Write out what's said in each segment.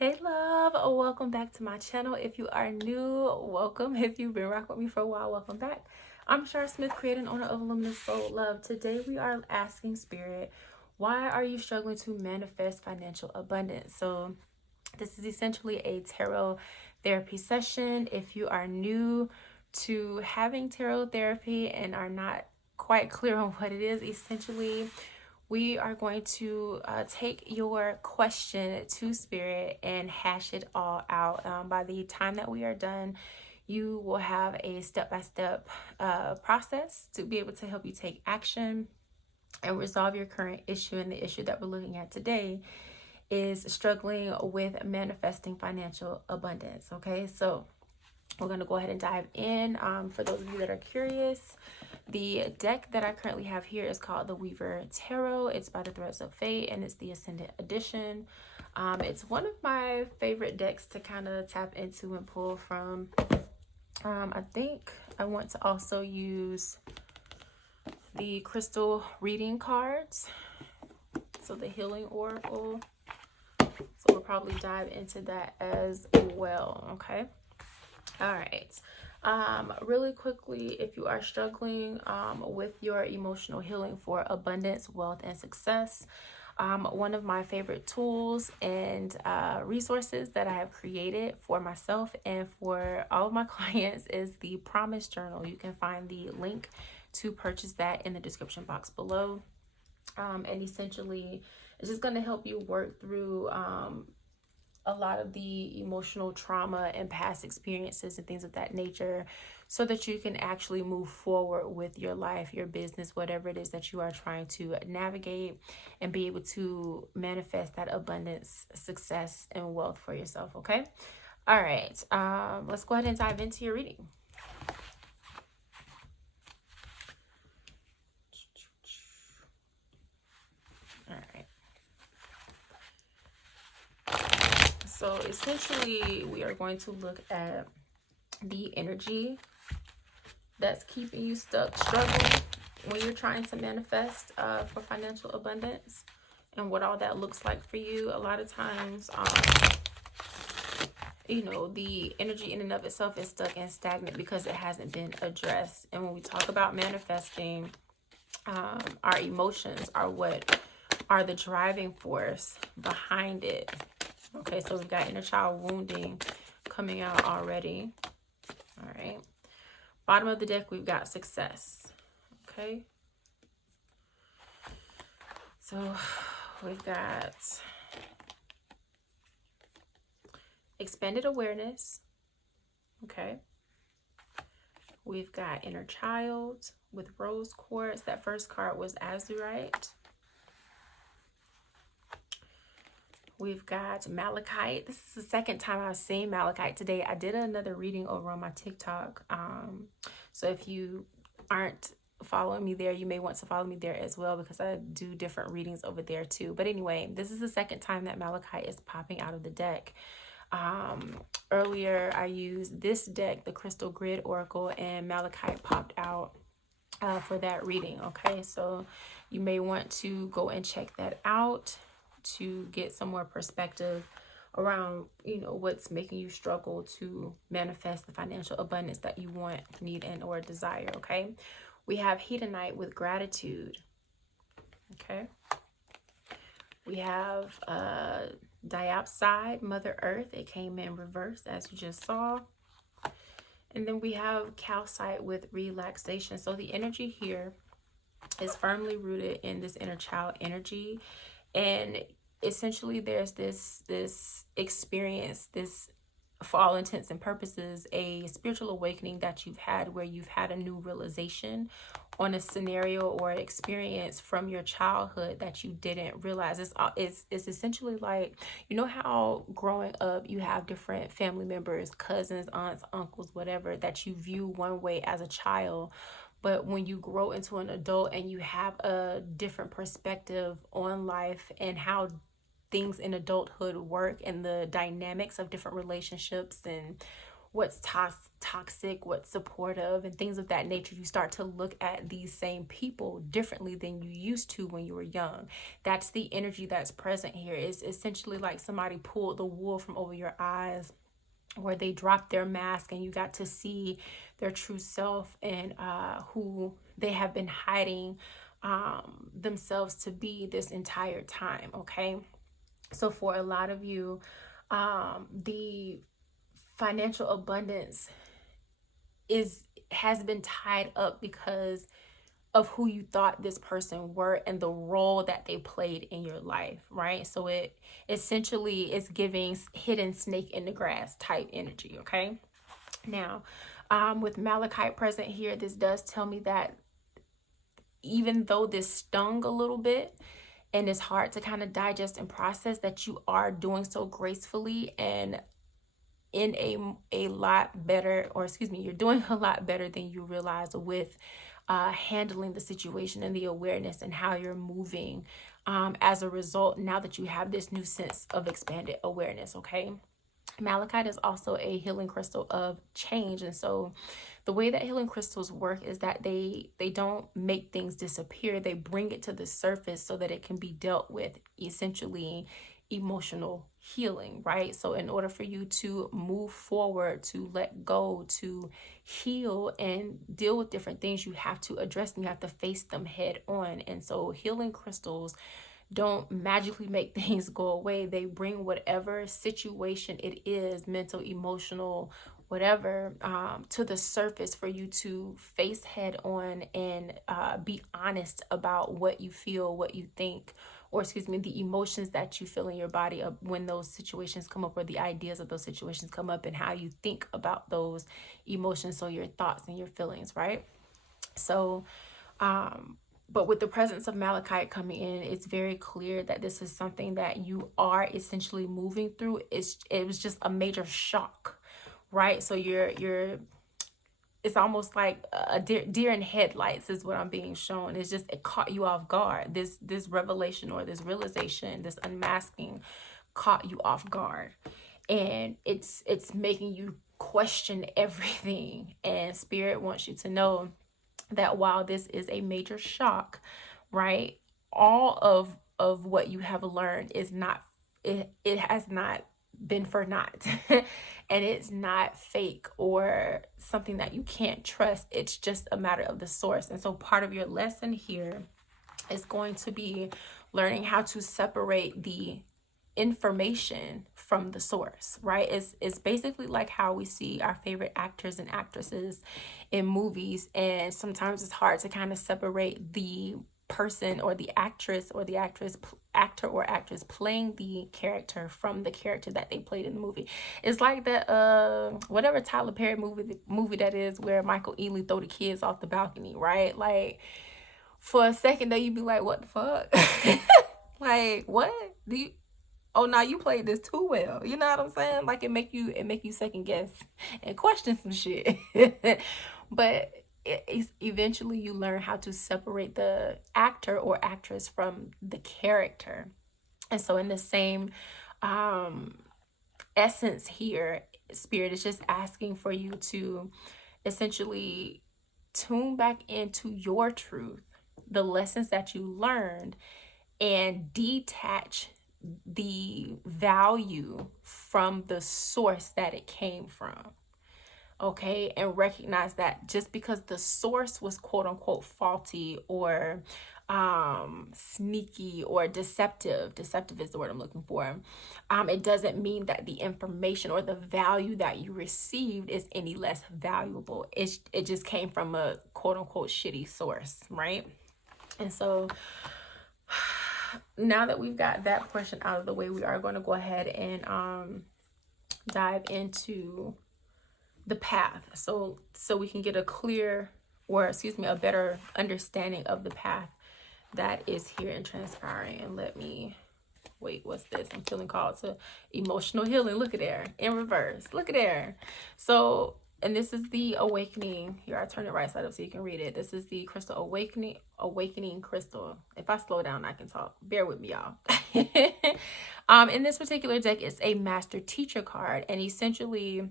Hey love, welcome back to my channel. If you are new, welcome. If you've been rocking with me for a while, welcome back. I'm Shar Smith, creator and owner of Luminous Soul Love. Today we are asking Spirit, why are you struggling to manifest financial abundance? So this is essentially a tarot therapy session. If you are new to having tarot therapy and are not quite clear on what it is, essentially we are going to take your question to Spirit and hash it all out. By the time that we are done, you will have a step-by-step process to be able to help you take action and resolve your current issue. And the issue that we're looking at today is struggling with manifesting financial abundance. Okay, so we're going to go ahead and dive in. For those of you that are curious, the deck that I currently have here is called the Weaver Tarot. It's by the Threads of Fate and it's the Ascendant Edition. It's one of my favorite decks to kind of tap into and pull from. I think I want to also use the crystal reading cards. So the Healing Oracle. So we'll probably dive into that as well. Okay. All right. Really quickly, if you are struggling with your emotional healing for abundance, wealth, and success, one of my favorite tools and resources that I have created for myself and for all of my clients is the Promise Journal. You can find the link to purchase that in the description box below. And essentially, it's just going to help you work through a lot of the emotional trauma and past experiences and things of that nature so that you can actually move forward with your life, your business, whatever it is that you are trying to navigate and be able to manifest that abundance, success, and wealth for yourself. Okay. All right. Let's go ahead and dive into your reading. All right. So essentially, we are going to look at the energy that's keeping you stuck, struggling when you're trying to manifest for financial abundance and what all that looks like for you. A lot of times, the energy in and of itself is stuck and stagnant because it hasn't been addressed. And when we talk about manifesting, our emotions are what are the driving force behind it. Okay, so we've got inner child wounding coming out already. All right. Bottom of the deck, we've got success. Okay. So we've got expanded awareness. Okay. We've got inner child with rose quartz. That first card was azurite. We've got malachite. This is the second time I've seen malachite today. I did another reading over on my TikTok. So if you aren't following me there, you may want to follow me there as well because I do different readings over there too. But anyway, this is the second time that malachite is popping out of the deck. Earlier, I used this deck, the Crystal Grid Oracle, and malachite popped out for that reading. Okay, so you may want to go and check that out to get some more perspective around, what's making you struggle to manifest the financial abundance that you want, need, and or desire. Okay, we have hedonite with gratitude. Okay, we have diopside, Mother Earth. It came in reverse as you just saw. And then we have calcite with relaxation. So the energy here is firmly rooted in this inner child energy. And essentially there's this experience, this, for all intents and purposes, a spiritual awakening that you've had where you've had a new realization on a scenario or an experience from your childhood that you didn't realize. It's essentially like, how growing up you have different family members, cousins, aunts, uncles, whatever, that you view one way as a child. But when you grow into an adult and you have a different perspective on life and how things in adulthood work and the dynamics of different relationships and what's toxic, what's supportive, and things of that nature. You start to look at these same people differently than you used to when you were young. That's the energy that's present here. It's essentially like somebody pulled the wool from over your eyes, or they dropped their mask and you got to see their true self and who they have been hiding themselves to be this entire time. Okay, so for a lot of you, the financial abundance has been tied up because of who you thought this person were and the role that they played in your life, right? So it essentially is giving hidden snake in the grass type energy. Okay, now with Malachite present here, this does tell me that even though this stung a little bit and it's hard to kind of digest and process, that you are doing so gracefully and in a lot better, or excuse me, you're doing a lot better than you realize with handling the situation and the awareness and how you're moving as a result, now that you have this new sense of expanded awareness. Okay, Malachite is also a healing crystal of change, and so the way that healing crystals work is that they don't make things disappear. They bring it to the surface so that it can be dealt with, essentially emotional healing, right? So in order for you to move forward, to let go, to heal and deal with different things, you have to address them. You have to face them head on. And so healing crystals don't magically make things go away. They bring whatever situation it is, mental, emotional, whatever, to the surface for you to face head on and be honest about what you feel, what you think, or excuse me, the emotions that you feel in your body when those situations come up, or the ideas of those situations come up, and how you think about those emotions. So your thoughts and your feelings, right? So, but with the presence of Malachite coming in, it's very clear that this is something that you are essentially moving through. It was just a major shock, right? So it's almost like a deer in headlights is what I'm being shown. It's just, it caught you off guard. This revelation, or this realization, this unmasking caught you off guard. And it's making you question everything. And Spirit wants you to know that while this is a major shock, right, all of what you have learned is not, it has not been for naught. And it's not fake or something that you can't trust. It's just a matter of the source. And so part of your lesson here is going to be learning how to separate the information from the source, right? It's basically like how we see our favorite actors and actresses in movies, and sometimes it's hard to kind of separate the person or the actress or the actor or actress playing the character from the character that they played in the movie. It's like that whatever Tyler Perry movie that is, where Michael Ealy throw the kids off the balcony, right? Like, for a second there you'd be like, what the fuck? Like, what do you, oh no, you played this too well. You know what I'm saying? Like, it make you second guess and question some shit. But eventually you learn how to separate the actor or actress from the character. And so in the same essence here, Spirit is just asking for you to essentially tune back into your truth, the lessons that you learned, and detach the value from the source that it came from. Okay, and recognize that just because the source was quote unquote faulty or sneaky or deceptive is the word I'm looking for, it doesn't mean that the information or the value that you received is any less valuable. It just came from a quote unquote shitty source, right? And so now that we've got that question out of the way, we are going to go ahead and dive into the path, so we can get a clear, or excuse me, a better understanding of the path that is here and transpiring. And let me wait, what's this? I'm feeling called to emotional healing. Look at there, in reverse. Look at there. So, and this is the awakening. Here, I turn it right side up so you can read it. This is the crystal awakening crystal. If I slow down, I can talk. Bear with me, y'all. In this particular deck, it's a master teacher card, and essentially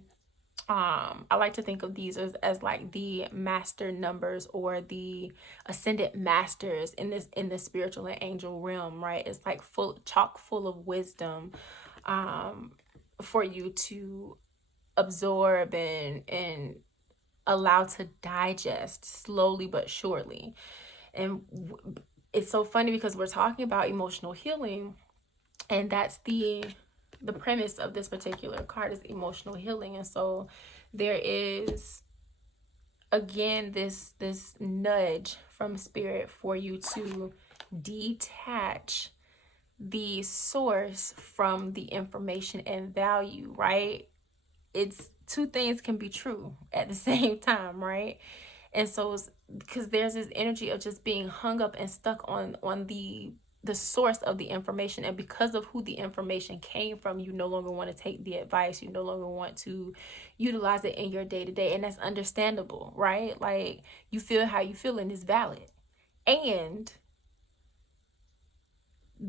I like to think of these as like the master numbers or the ascended masters in the spiritual and angel realm, right? It's like chock full of wisdom for you to absorb and allow to digest slowly but surely. And it's so funny because we're talking about emotional healing, and that's the premise of this particular card is emotional healing. And so there is, again, this nudge from spirit for you to detach the source from the information and value, right? It's two things can be true at the same time, right? And so it's because there's this energy of just being hung up and stuck on the source of the information, and because of who the information came from, you no longer want to take the advice, you no longer want to utilize it in your day-to-day, and that's understandable, right? Like, you feel how you feel and it's valid. And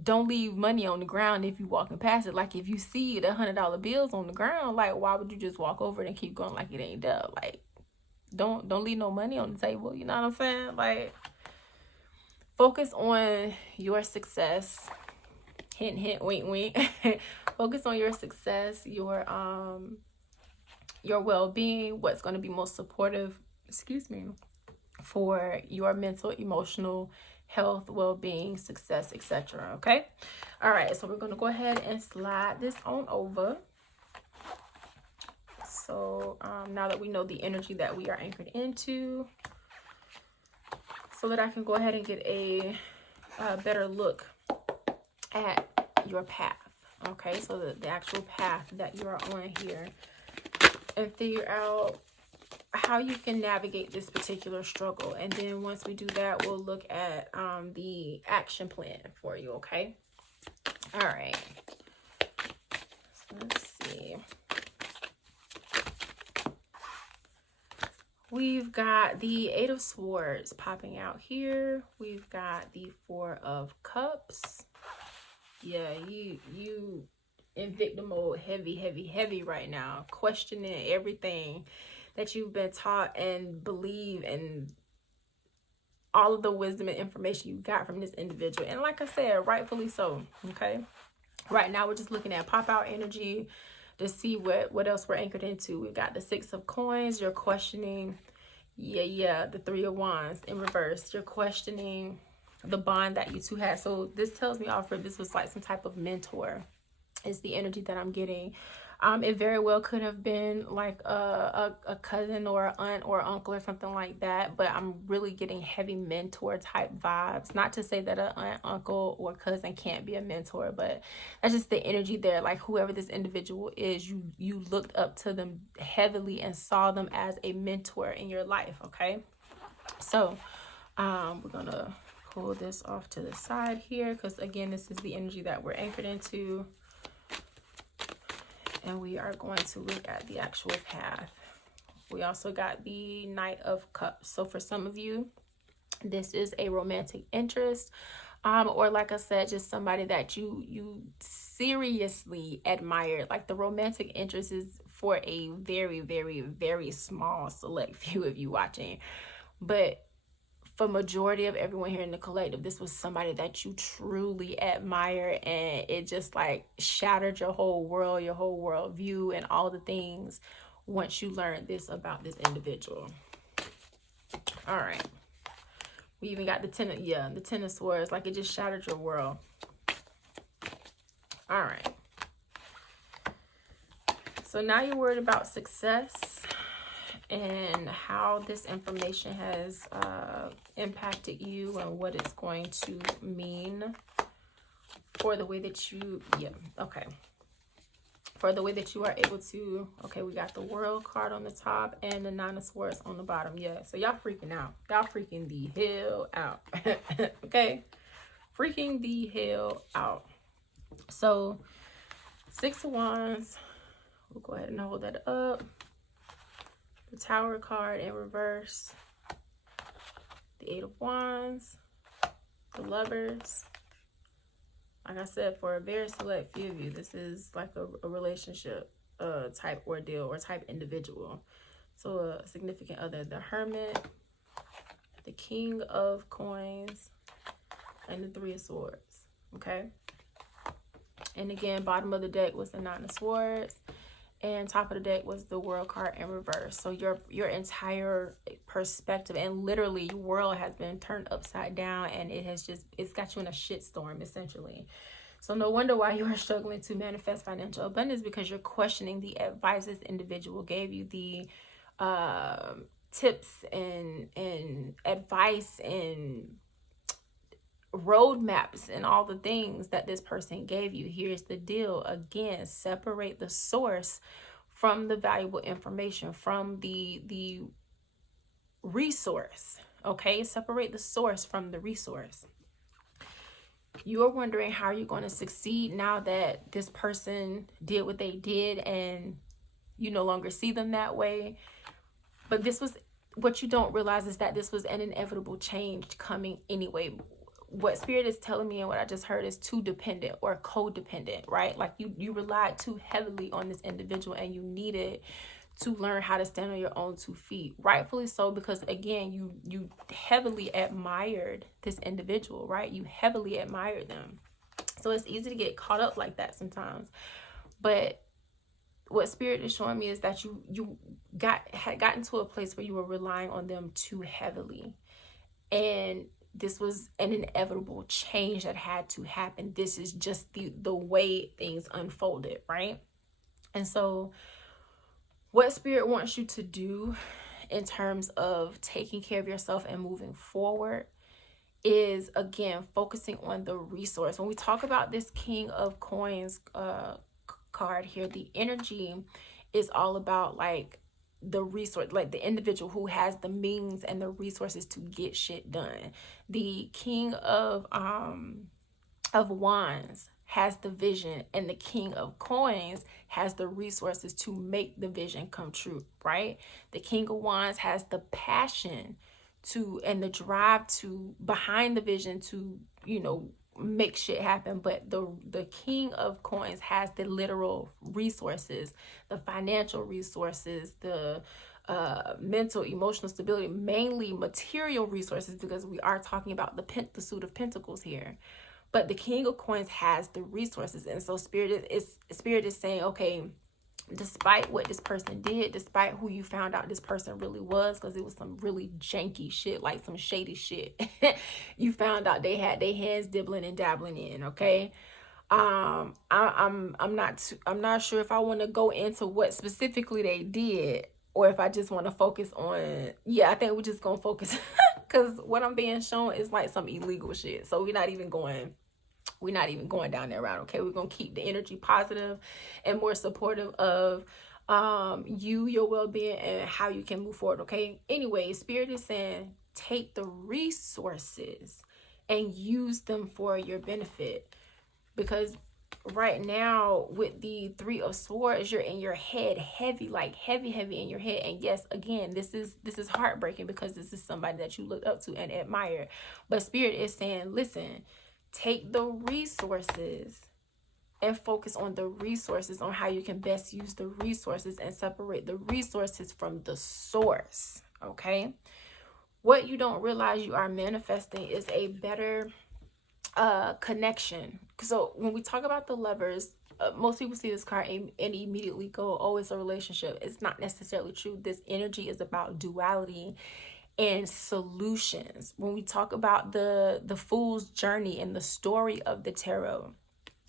don't leave money on the ground if you walking past it. Like, if you see the $100 bills on the ground, like, why would you just walk over it and keep going like it ain't there? Like, don't leave no money on the table, you know what I'm saying? Like, focus on your success. Hint, hint, wink, wink. Focus on your success, your well-being, what's going to be most supportive, for your mental, emotional health, well-being, success, etc. Okay? All right, so we're going to go ahead and slide this on over. So now that we know the energy that we are anchored into, so that I can go ahead and get a better look at your path. Okay, so the actual path that you are on here, and figure out how you can navigate this particular struggle. And then once we do that, we'll look at the action plan for you. Okay. All right, so let's see. We've got the 8 of Swords popping out here. We've got the 4 of Cups. Yeah, you in victim mode, heavy right now, questioning everything that you've been taught and believe, and all of the wisdom and information you got from this individual. And like I said, rightfully so. Okay, right now we're just looking at pop out energy to see what else we're anchored into. We've got the 6 of Coins. You're questioning, the 3 of Wands in reverse. You're questioning the bond that you two had. So this tells me, Alfred, this was like some type of mentor is the energy that I'm getting. It very well could have been like a cousin or an aunt or uncle or something like that, but I'm really getting heavy mentor type vibes. Not to say that an aunt, uncle, or cousin can't be a mentor, but that's just the energy there. Like, whoever this individual is, you looked up to them heavily and saw them as a mentor in your life. Okay, so we're gonna pull this off to the side here, because again, this is the energy that we're anchored into. And we are going to look at the actual path. We also got the Knight of Cups. So for some of you, this is a romantic interest, or like I said, just somebody that you seriously admire. Like, the romantic interest is for a very, very, very small select few of you watching, but for majority of everyone here in the collective, this was somebody that you truly admire, and it just like shattered your whole world, your whole world view, and all the things once you learned this about this individual. All right, we even got the 10 of Swords. Like, it just shattered your world. All right, so now you're worried about success and how this information has impacted you and what it's going to mean for the way that you, for the way that you are able to, okay, we got the World card on the top and the 9 of Swords on the bottom. Yeah, so y'all freaking out. Y'all freaking the hell out. Okay, freaking the hell out. So 6 of Wands, we'll go ahead and hold that up. The Tower card in reverse, the 8 of Wands, the Lovers. Like I said, for a very select few of you, this is like a relationship. type ordeal or type individual. So a significant other, the Hermit, the King of Coins, and the Three of Swords. Okay. And again, bottom of the deck was the Nine of Swords, and top of the deck was the World card in reverse. So your entire perspective and literally your world has been turned upside down, and it's got you in a shitstorm essentially. So no wonder why you are struggling to manifest financial abundance, because you're questioning the advice this individual gave you, the tips and advice and roadmaps and all the things that this person gave you. Here's the deal. Again, separate the source from the valuable information, from the resource. Okay, separate the source from the resource. You're wondering how you're going to succeed now that this person did what they did and you no longer see them that way. But this was, what you don't realize is that this was an inevitable change coming anyway. What Spirit is telling me and what I just heard is too dependent or codependent, right? Like you relied too heavily on this individual and you needed to learn how to stand on your own 2 feet. Rightfully so, because again, you heavily admired this individual, right? You heavily admired them. So it's easy to get caught up like that sometimes. But what Spirit is showing me is that you had gotten to a place where you were relying on them too heavily. And this was an inevitable change that had to happen. This is just the way things unfolded, right? And so what Spirit wants you to do in terms of taking care of yourself and moving forward is, again, focusing on the resource. When we talk about this King of Coins card here, the energy is all about like the resource, like the individual who has the means and the resources to get shit done. The King of Wands has the vision, and the King of Coins has the resources to make the vision come true, right? The King of Wands has the passion to and the drive to behind the vision to, make shit happen. But the King of Coins has the literal resources, the financial resources, the mental, emotional stability, mainly material resources, because we are talking about the Suit of Pentacles here. But the King of Coins has the resources. And so Spirit is saying, okay, despite what this person did, despite who you found out this person really was, because it was some really janky shit, like some shady shit, you found out they had their hands dibbling and dabbling in, okay? I'm not sure if I want to go into what specifically they did, or if I just want to focus on, I think we're just gonna focus because what I'm being shown is like some illegal shit. So we're not even going down that route. Okay, we're gonna keep the energy positive and more supportive of your well-being and how you can move forward. Okay, anyway, Spirit is saying take the resources and use them for your benefit, because right now with the Three of Swords, you're in your head heavy in your head. And yes, again, this is heartbreaking, because this is somebody that you looked up to and admire. But Spirit is saying, listen, take the resources and focus on the resources, on how you can best use the resources, and separate the resources from the source. Okay, what you don't realize you are manifesting is a better connection. So when we talk about the Lovers, most people see this card and immediately go, oh, it's a relationship. It's not necessarily true. This energy is about duality and solutions. When we talk about the Fool's journey in the story of the tarot,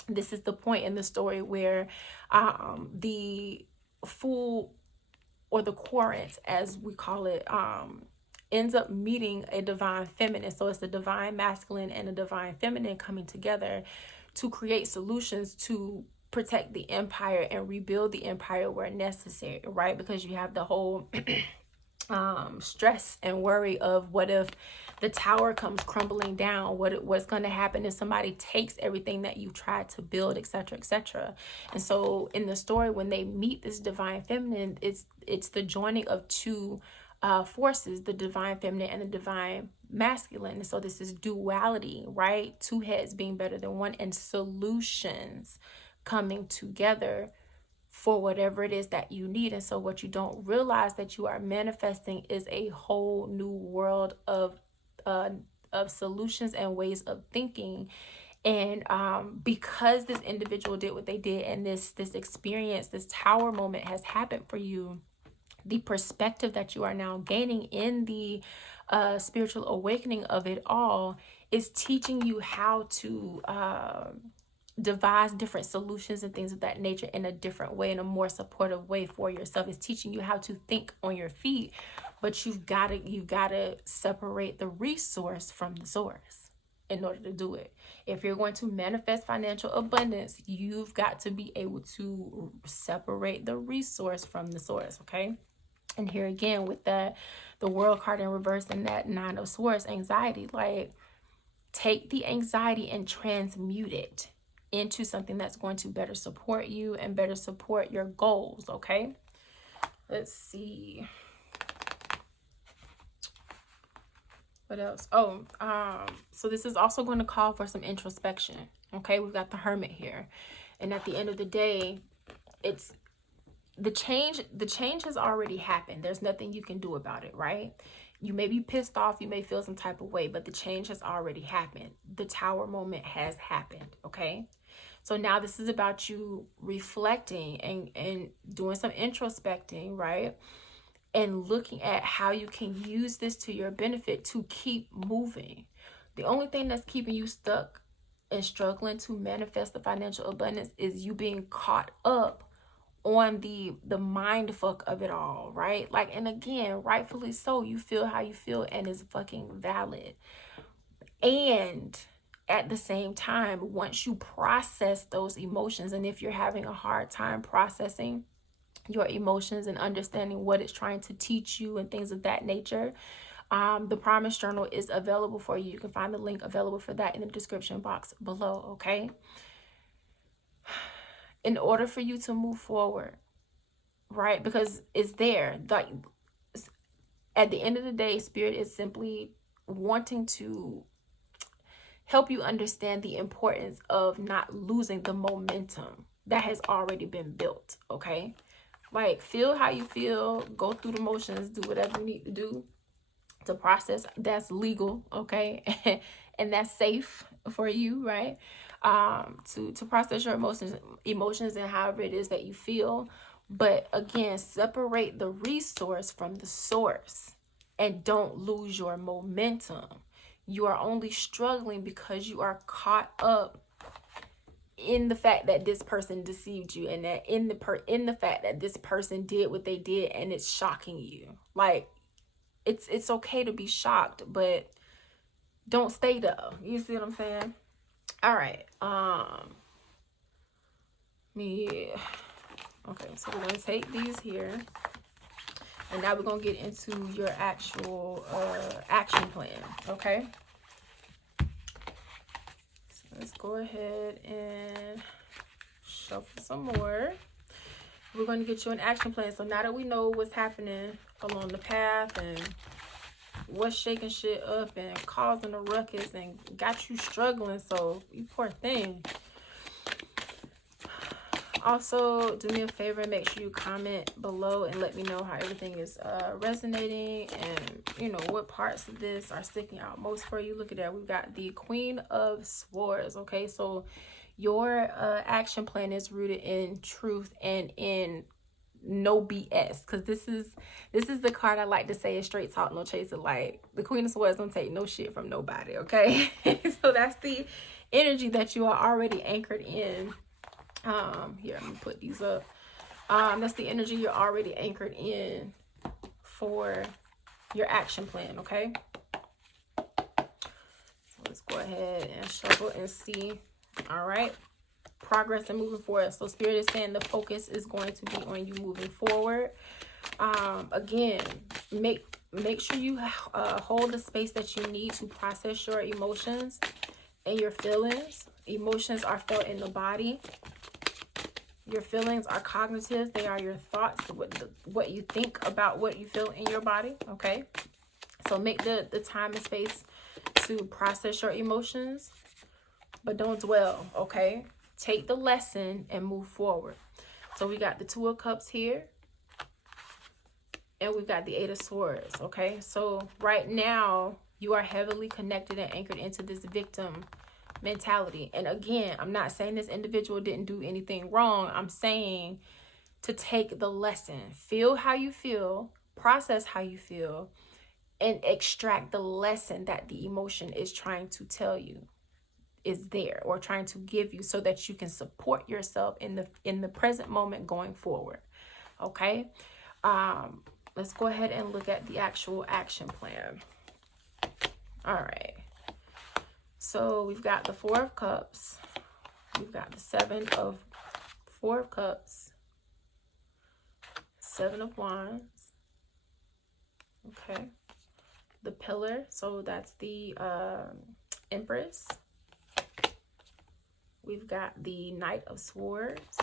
this is the point in the story where the Fool, or the Querent as we call it, ends up meeting a divine feminine. So it's the divine masculine and a divine feminine coming together to create solutions to protect the empire and rebuild the empire where necessary, right? Because you have the whole stress and worry of what if the tower comes crumbling down, what's going to happen if somebody takes everything that you tried to build, etc., etc. And so in the story, when they meet this divine feminine, it's the joining of two forces, the divine feminine and the divine masculine. And so this is duality, right? Two heads being better than one, and solutions coming together for whatever it is that you need. And so what you don't realize that you are manifesting is a whole new world of solutions and ways of thinking. And because this individual did what they did, and this experience, this tower moment has happened for you, the perspective that you are now gaining in the spiritual awakening of it all is teaching you how to devise different solutions and things of that nature in a different way, in a more supportive way for yourself. It's teaching you how to think on your feet, but you've got to separate the resource from the source in order to do it. If you're going to manifest financial abundance, you've got to be able to separate the resource from the source, okay? And here again with that, the world card in reverse and that 9 of swords, anxiety, like take the anxiety and transmute it into something that's going to better support you and better support your goals, okay? Let's see. What else? Oh, so this is also going to call for some introspection, okay? We've got the Hermit here. And at the end of the day, it's the change has already happened. There's nothing you can do about it, right? You may be pissed off, you may feel some type of way, but the change has already happened. The tower moment has happened, okay? So now this is about you reflecting and doing some introspecting, right? And looking at how you can use this to your benefit to keep moving. The only thing that's keeping you stuck and struggling to manifest the financial abundance is you being caught up on the mind fuck of it all, right? Like, and again, rightfully so, you feel how you feel and it's fucking valid. And at the same time, once you process those emotions, and if you're having a hard time processing your emotions and understanding what it's trying to teach you and things of that nature, the Promise Journal is available for you. You can find the link available for that in the description box below, okay? In order for you to move forward, right? Because it's there. Like, at the end of the day, Spirit is simply wanting to help you understand the importance of not losing the momentum that has already been built, okay? Like, feel how you feel, go through the motions, do whatever you need to do to process. That's legal, okay? And that's safe for you, right? To process your emotions and however it is that you feel. But again, separate the resource from the source and don't lose your momentum. You are only struggling because you are caught up in the fact that this person deceived you, and that in the fact that this person did what they did, and it's shocking you. Like, it's okay to be shocked, but don't stay there. You see what I'm saying? All right. Okay, so we're going to take these here. And now we're going to get into your actual action plan, okay? So let's go ahead and shuffle some more. We're going to get you an action plan. So now that we know what's happening along the path and what's shaking shit up and causing a ruckus and got you struggling, so you poor thing. Also, do me a favor and make sure you comment below and let me know how everything is resonating, and you know what parts of this are sticking out most for you. Look at that, we've got the Queen of Swords. Okay, so your action plan is rooted in truth and in no BS, because this is the card I like to say is straight talk, no chaser. Like, the Queen of Swords don't take no shit from nobody, okay? So that's the energy that you are already anchored in. Here, I'm gonna put these up. That's the energy you're already anchored in for your action plan, okay? So let's go ahead and shuffle and see. All right, progress and moving forward. So Spirit is saying the focus is going to be on you moving forward. Again, make sure you hold the space that you need to process your emotions and your feelings. Emotions are felt in the body. Your feelings are cognitive. They are your thoughts, what you think about what you feel in your body, okay? So make the time and space to process your emotions, but don't dwell, okay? Take the lesson and move forward. So we got the Two of Cups here. And we've got the Eight of Swords, okay? So right now, you are heavily connected and anchored into this victim mentality. And again, I'm not saying this individual didn't do anything wrong. I'm saying to take the lesson. Feel how you feel, process how you feel, and extract the lesson that the emotion is trying to tell you is there, or trying to give you, so that you can support yourself in the present moment going forward, okay? Let's go ahead and look at the actual action plan. All right. So we've got the Four of Cups. We've got the Four of Cups. Seven of Wands. Okay. The Pillar. So that's the Empress. We've got the Knight of Swords.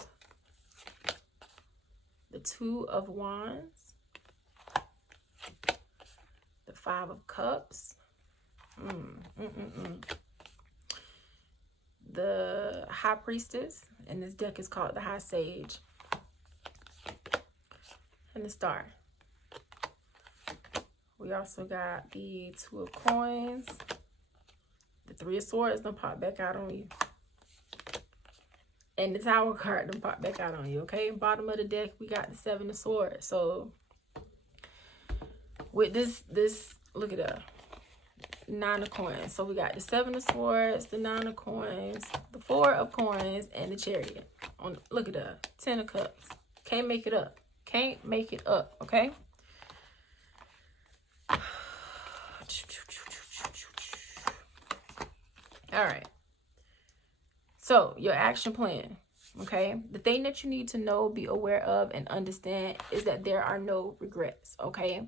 The Two of Wands. The Five of Cups. The High Priestess, and this deck is called the High Sage. And the Star. We also got the Two of Coins. The Three of Swords done pop back out on you. And the Tower card done pop back out on you, okay? Bottom of the deck, we got the Seven of Swords. So with this, look at that. Nine of Coins. So we got the Seven of Swords, the Nine of Coins, the Four of Coins, and the Chariot. Look at that. 10 of Cups. Can't make it up. Can't make it up, okay? All right. So your action plan, okay? The thing that you need to know, be aware of, and understand is that there are no regrets, okay?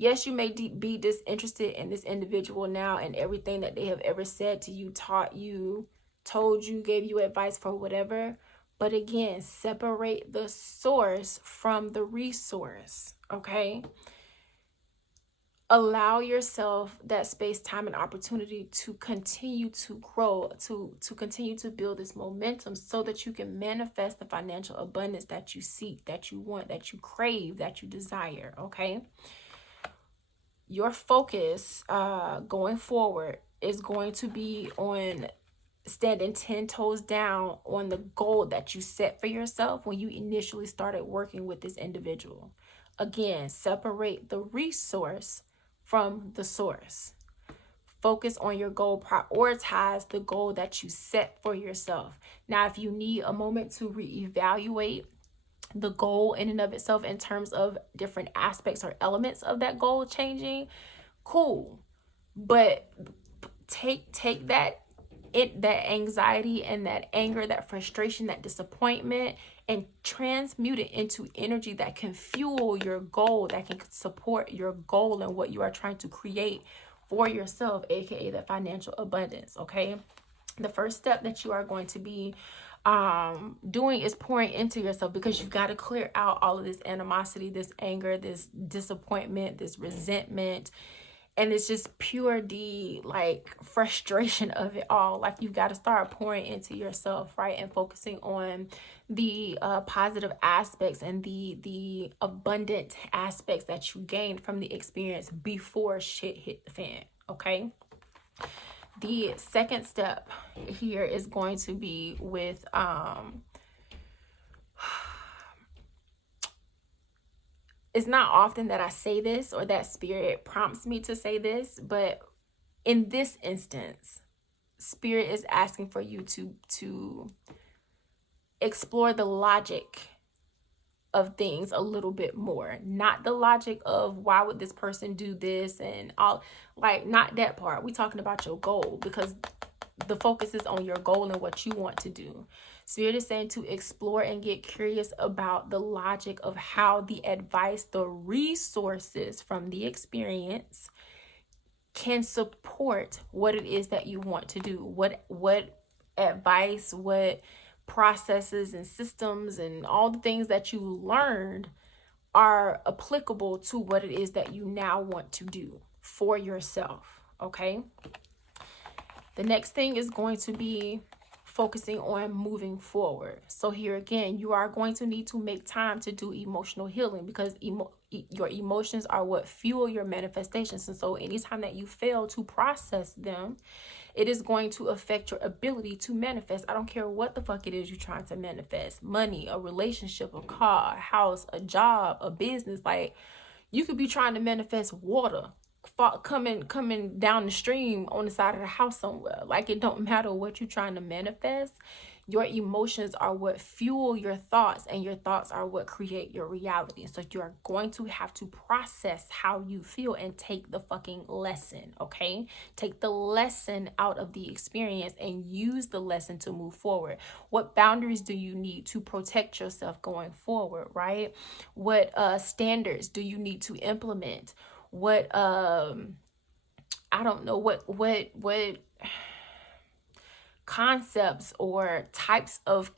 Yes, you may be disinterested in this individual now and everything that they have ever said to you, taught you, told you, gave you advice for, whatever. But again, separate the source from the resource, okay? Allow yourself that space, time, and opportunity to continue to grow, to continue to build this momentum so that you can manifest the financial abundance that you seek, that you want, that you crave, that you desire, okay? Your focus going forward is going to be on standing 10 toes down on the goal that you set for yourself when you initially started working with this individual. Again, separate the resource from the source. Focus on your goal. Prioritize the goal that you set for yourself. Now, if you need a moment to reevaluate the goal in and of itself in terms of different aspects or elements of that goal changing, cool. But take that anxiety and that anger, that frustration, that disappointment, and transmute it into energy that can fuel your goal, that can support your goal and what you are trying to create for yourself, aka the financial abundance, okay? The first step that you are going to be doing is pouring into yourself, because you've got to clear out all of this animosity, this anger, this disappointment, this resentment, and it's just pure frustration of it all. Like, you've got to start pouring into yourself, right? And focusing on the positive aspects and the abundant aspects that you gained from the experience before shit hit the fan, okay? The second step here is going to be with it's not often that I say this or that spirit prompts me to say this, but in this instance, spirit is asking for you to explore the logic of things a little bit more. Not the logic of why would this person do this and all, like, not that part. We're talking about your goal, because the focus is on your goal and what you want to do. Spirit is saying to explore and get curious about the logic of how the advice, the resources from the experience can support what it is that you want to do. What advice, what processes and systems and all the things that you learned are applicable to what it is that you now want to do for yourself, okay? The next thing is going to be focusing on moving forward. So here again, you are going to need to make time to do emotional healing, because your emotions are what fuel your manifestations. And so anytime that you fail to process them, it is going to affect your ability to manifest. I don't care what the fuck it is you're trying to manifest. Money, a relationship, a car, a house, a job, a business. Like, you could be trying to manifest water coming down the stream on the side of the house somewhere. Like, it don't matter what you're trying to manifest. Your emotions are what fuel your thoughts, and your thoughts are what create your reality. So you're going to have to process how you feel and take the fucking lesson, okay? Take the lesson out of the experience and use the lesson to move forward. What boundaries do you need to protect yourself going forward, right? What standards do you need to implement? What I don't know, what concepts or types of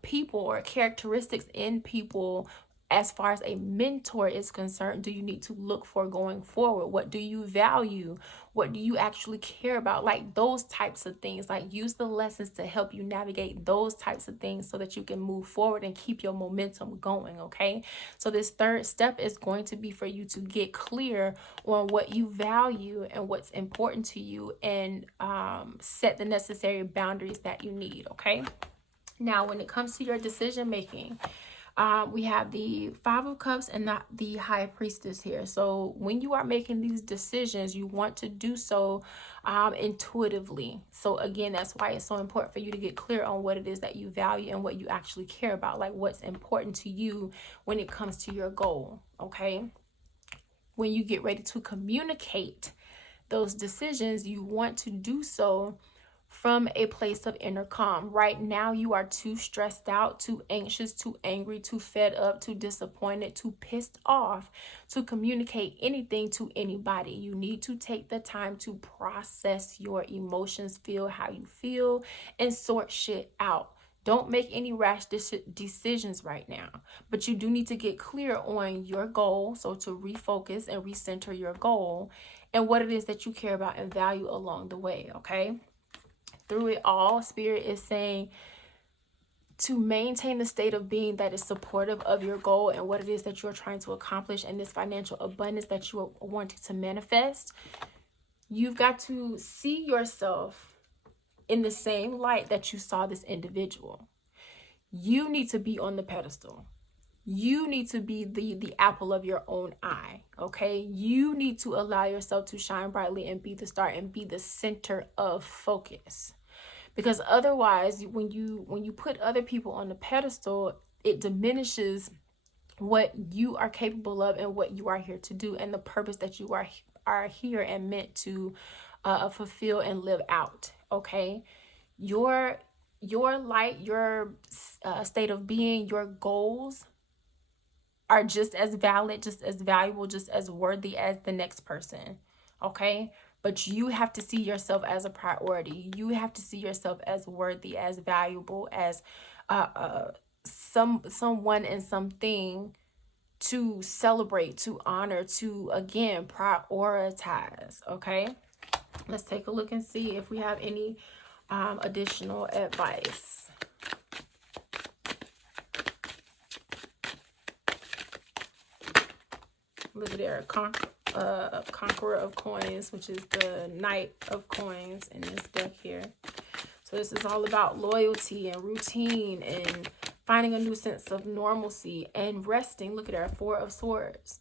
people or characteristics in people, as far as a mentor is concerned, do you need to look for going forward? What do you value? What do you actually care about? Like, those types of things. Like, use the lessons to help you navigate those types of things so that you can move forward and keep your momentum going, okay? So this third step is going to be for you to get clear on what you value and what's important to you, and set the necessary boundaries that you need, okay? Now, when it comes to your decision making, we have the Five of Cups and the High Priestess here. So when you are making these decisions, you want to do so intuitively. So again, that's why it's so important for you to get clear on what it is that you value and what you actually care about, like what's important to you when it comes to your goal, okay? When you get ready to communicate those decisions, you want to do so from a place of inner calm. Right now, you are too stressed out, too anxious, too angry, too fed up, too disappointed, too pissed off to communicate anything to anybody. You need to take the time to process your emotions, feel how you feel, and sort shit out. Don't make any rash decisions right now, but you do need to get clear on your goal. So to refocus and recenter your goal and what it is that you care about and value along the way, okay? Through it all, Spirit is saying to maintain the state of being that is supportive of your goal and what it is that you're trying to accomplish, and this financial abundance that you are wanting to manifest. You've got to see yourself in the same light that you saw this individual. You need to be on the pedestal. You need to be the apple of your own eye, okay? You need to allow yourself to shine brightly and be the star and be the center of focus. Because otherwise, when you put other people on the pedestal, it diminishes what you are capable of and what you are here to do, and the purpose that you are here and meant to fulfill and live out, okay? Your light, your state of being, your goals are just as valid, just as valuable, just as worthy as the next person, okay? But you have to see yourself as a priority. You have to see yourself as worthy, as valuable, as someone and something to celebrate, to honor, to, again, prioritize, okay? Let's take a look and see if we have any additional advice. Look at there, Conqueror of Coins, which is the Knight of Coins in this deck here. So this is all about loyalty and routine and finding a new sense of normalcy and resting. Look at our Four of Swords.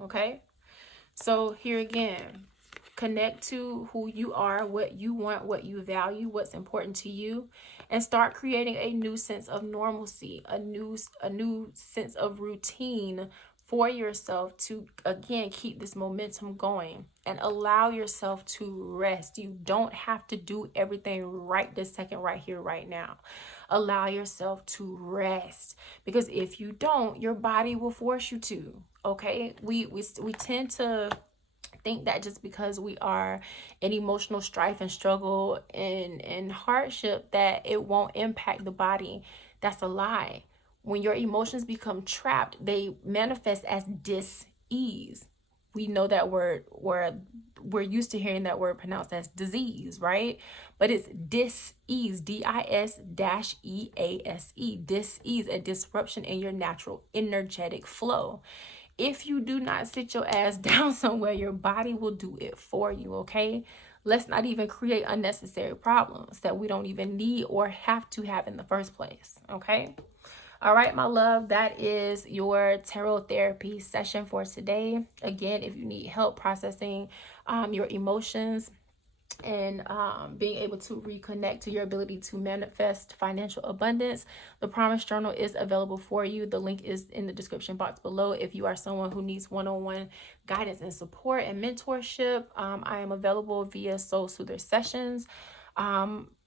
Okay? So here again, connect to who you are, what you want, what you value, what's important to you, and start creating a new sense of normalcy, a new sense of routine for yourself to, again, keep this momentum going and allow yourself to rest. You don't have to do everything right this second, right here, right now. Allow yourself to rest, because if you don't, your body will force you to, okay? We tend to think that just because we are in emotional strife and struggle and hardship that it won't impact the body. That's a lie. When your emotions become trapped, they manifest as dis-ease. we know that word, we're used to hearing that word pronounced as disease, right? But it's dis-ease, dis-ease, dis-ease, a disruption in your natural energetic flow. If you do not sit your ass down somewhere, your body will do it for you, okay? Let's not even create unnecessary problems that we don't even need or have to have in the first place, okay? All right, my love, that is your tarot therapy session for today. Again, if you need help processing your emotions and being able to reconnect to your ability to manifest financial abundance, the Promise Journal is available for you. The link is in the description box below. If you are someone who needs one-on-one guidance and support and mentorship, I am available via Soul Soother Sessions.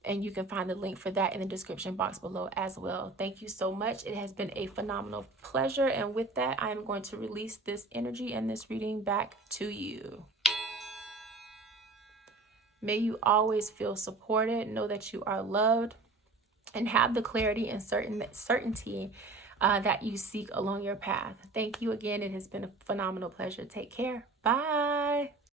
And you can find the link for that in the description box below as well. Thank you so much. It has been a phenomenal pleasure. And with that, I am going to release this energy and this reading back to you. May you always feel supported, know that you are loved, and have the clarity and certainty that you seek along your path. Thank you again. It has been a phenomenal pleasure. Take care. Bye.